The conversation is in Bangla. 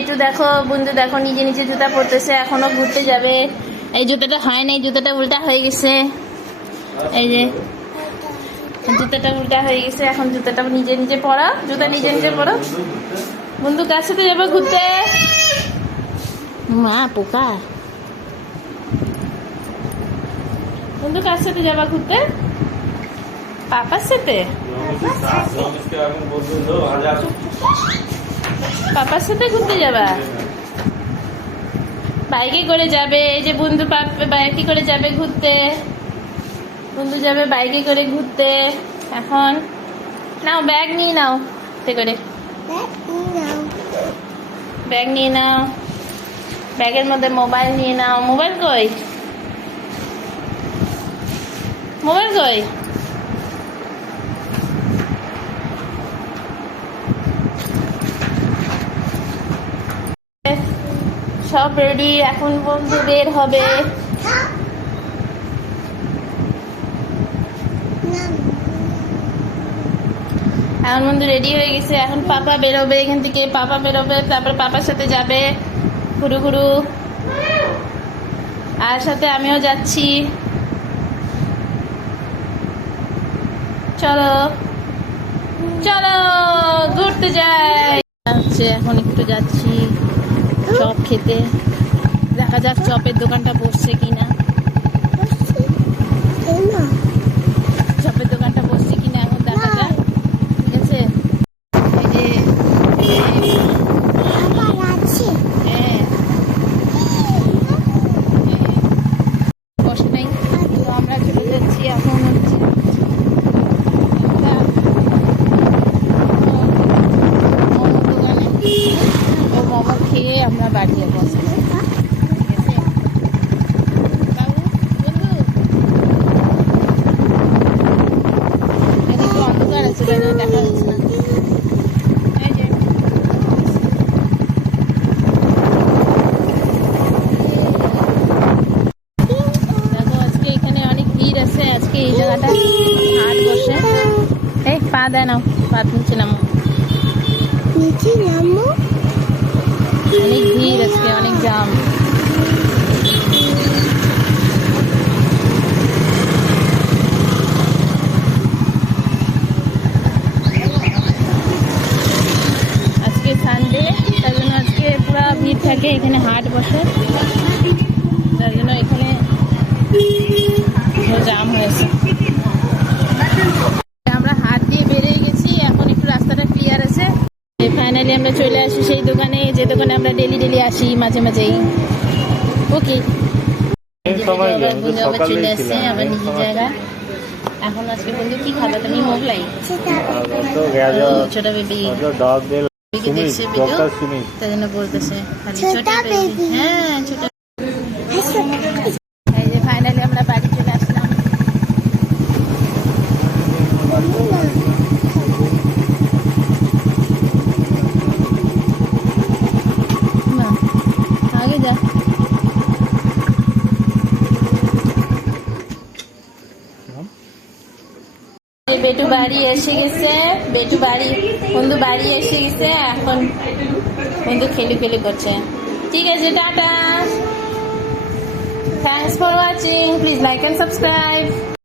একটু দেখো বন্ধু, দেখো নিজে নিজে জুতা পরতেছে, এখনো ঘুরতে যাবে। এই জুতাটা হয় না, এই জুতাটা উল্টা হয়ে গেছে। এই যে জুতাটা উল্টা হয়ে গেছে, এখন জুতাটা নিজে নিজে পরা, জুতা নিজে নিজে পরো। বন্ধু কার সাথে যাবো ঘুরতে? মা পোকা। বন্ধু কার সাথে যাবা ঘুরতে? পাপার সাথে? পাপার সাথে ঘুরতে যাবা? বাইকে করে যাবে। এই যে বন্ধু বাইকে করে যাবে ঘুরতে। বন্ধু যাবে বাইকে করে ঘুরতে। এখন নাও ব্যাগ নিয়ে নাও, করে ব্যাগ নিয়ে নাও। ব্যাগের মধ্যে মোবাইল নিয়ে নাও। মোবাইল কই? মোবাইল কই? সব রেডি, এখন বন্ধু বের হবে। এখন বন্ধু রেডি হয়ে গেছে, এখন পাপা বেরোবে এখান থেকে। পাপা বেরোবে, তারপর পাপার সাথে যাবে ঘুরু ঘুরু। আর সাথে আমিও যাচ্ছি। চলো চলো ঘুরতে যাই। এখন একটু যাচ্ছি চপ খেতে। দেখা যাক চপের দোকানটা বসছে কিনা। চপের দোকানটা বসছে কিনা এখন দেখা যাক। ঠিক আছে, বসে নাই তো আমরা চলে যাচ্ছি এখন। হচ্ছে মোমো দোকানে, ও মোমো খেয়ে আমরা বাড়ি যাবো। অন্ধকার আছে, দেখা যাচ্ছে না। আজকে এই জায়গাটা হাট বসে। এই পা দেয় নাও, পা নিচে নামো। অনেক ভিড় আজকে, অনেক জাম। আজকে সানডে, তার জন্য আজকে পুরো ভিড় থাকে। এখানে হাট বসে, তার জন্য এখানে জাম হয়েছে। আমরা হাট দিয়ে বেরিয়ে গেছি, এখন একটু রাস্তাটা ক্লিয়ার আছে। ফাইনালি আমরা চলে আসি সেই দোকানে, যে দোকানে আমরা ডেলি আসি মাঝে মাঝেই। ওকে, বন্ধু আবার চলে আসছে আবার নিজের জায়গা। এখন আজকে বন্ধু কি খাবে তুমি? মোগলাই, ছোট বেবি দেখছে ভিডিও, তাই জন্য বলতেছে খালি ছোট বেবি। হ্যাঁ ছোট। এই যে ফাইনালি আমরা বাড়ি চলে আসলাম। আগে যা। বেটু বাড়ি এসে গেছে, বন্ধু বাড়ি এসে গেছে। এখন বন্ধু খেলি করছে। ঠিক আছে, টাটা। Thanks for watching, please like and subscribe.